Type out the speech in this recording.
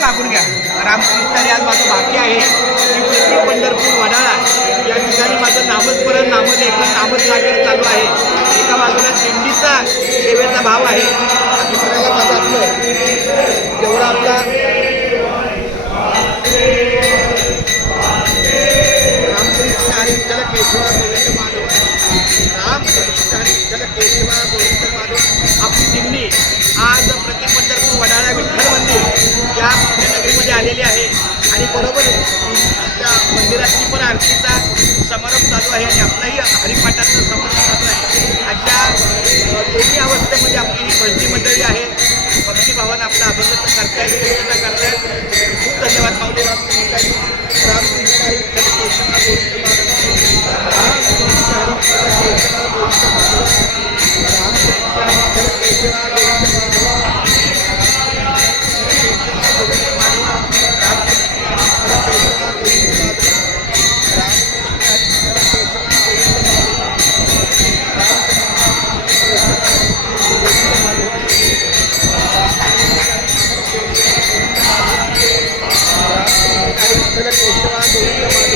मागून घ्या. रामकृष्णाने आज माझं भाग्य आहे की प्रति पंढरपूर वडाळा या ठिकाणी माझं नामस्मरण, नामलेखन, नामसागर चालू आहे. एका बाजूला दिंडीचा सेवेचा भाव आहे, दुसऱ्याला माझं आपलं जेवढा आपला रामकृष्ण आणि विठ्ठल केशवा गोविंद माधव, रामकृष्ण आणि विठ्ठल केशवा गोविंद माधव आपली दिंडी आज प्रति पंढरपूर वडाळा विठ्ठल मंदिर या पुण्यनगरीमध्ये आलेली आहे. आणि बरोबर त्या मंदिराची पण आरतीचा समारंभ चालू आहे आणि आपलाही हरिपाठाचा समारंभ चालू आहे. अशा दोन्ही अवस्थेमध्ये आपली ही भजनी मंडळी आहे. भक्तिभावानं आपला अभिनंदन करतायत, पूर्ण करतायत. खूप धन्यवाद माऊली. रामकृष्ण हरी विठ्ठल केशवा गोविंद माधव, रामकृष्ण हरी विठ्ठल केशवा गोविंद माधव, रामकृष्ण हरी विठ्ठल केशवा गोविंद माधव. केशवा गोविंद